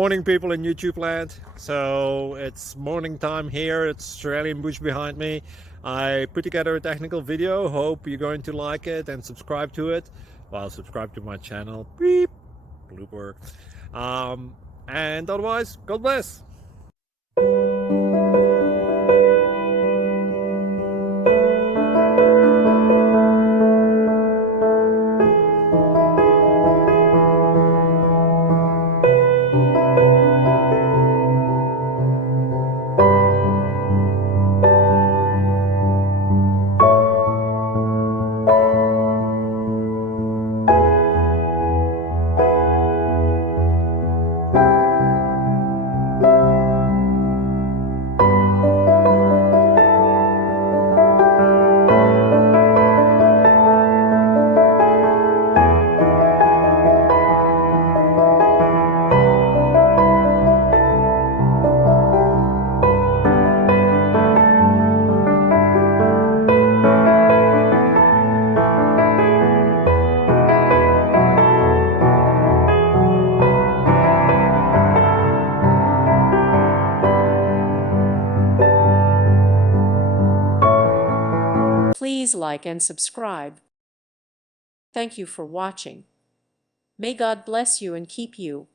Morning people in YouTube land. So it's morning time here. It's Australian bush behind me. I put together a technical video. Hope you're going to like it and subscribe to it. Well, subscribe to my channel. Beep. Blooper. And otherwise, God bless. Please like and subscribe. Thank you for watching. May God bless you and keep you.